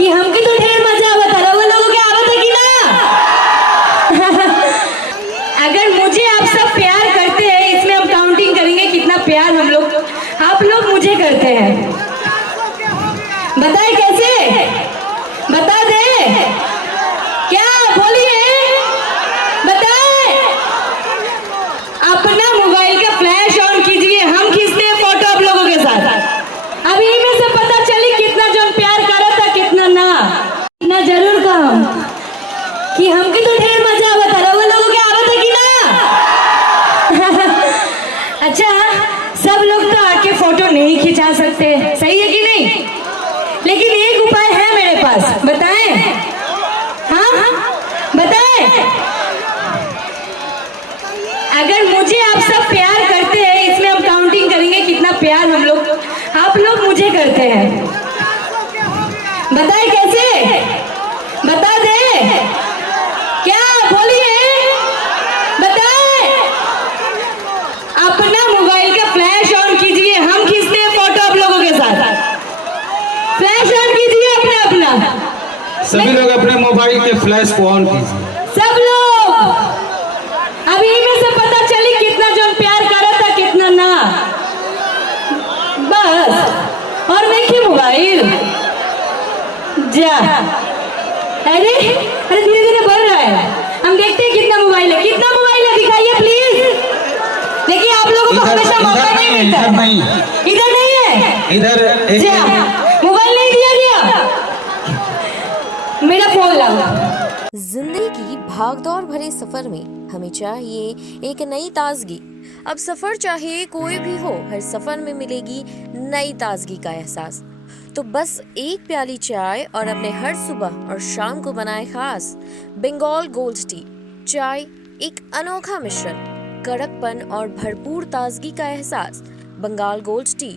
कि हमके तो ढेर मजा आवत है, वो लोगों के आवत है कि ना? अगर मुझे आप सब प्यार करते हैं, इसमें हम काउंटिंग करेंगे कितना प्यार आप लोग मुझे करते हैं। बताए कैसे? बता दे क्या? बोलिए, बताए। अपना मोबाइल का फ्लैश ऑन कीजिए, हम खींचते हैं फोटो आप लोगों के साथ। अभी में से पता चली कितना जो प्यार करा था, कितना ना। इतना जरूर कहम कि हमके तो ढेर मजा आवत है, वो लोगों के आवत है कि ना? अच्छा, सब लोग तो आके फोटो नहीं खिंचा सकते, सही है कि नहीं? लेकिन एक उपाय है मेरे पास, बताएं? हाँ, बताएं। अगर मुझे आप सब प्यार करते हैं, इसमें हम काउंटिंग करेंगे कितना प्यार आप लोग मुझे करते हैं। बताए कैसे? बता दे क्या? बोलिए, बताए। अपना मोबाइल का फ्लैश ऑन कीजिए, हम खींचते हैं फोटो आप लोगों के साथ। फ्लैश ऑन कीजिए अपना। सभी लोग अपने मोबाइल के फ्लैश को ऑन कीजिए। सब लोग अभी में से पता चली कितना जो प्यार करा था, कितना ना। बस, और देखिए मोबाइल जा। अरे धीरे धीरे बढ़ रहा है, हम देखते हैं कितना मोबाइल है। कितना मोबाइल है दिखाइए प्लीज। देखिए आप लोगों को हमेशा मौका नहीं मिलता। इधर नहीं है, इधर मोबाइल नहीं दिया गया। मेरा फोन लाओ। जिंदगी की भागदौड़ भरे सफर में हमें चाहिए एक नई ताजगी। अब सफर चाहे कोई भी हो, हर सफर में मिलेगी नई ताजगी का एहसास। तो बस एक प्याली चाय और अपने हर सुबह और शाम को बनाए खास बंगाल गोल्ड टी। चाय एक अनोखा मिश्रण, कड़कपन और भरपूर ताजगी का एहसास। Bengal gold T.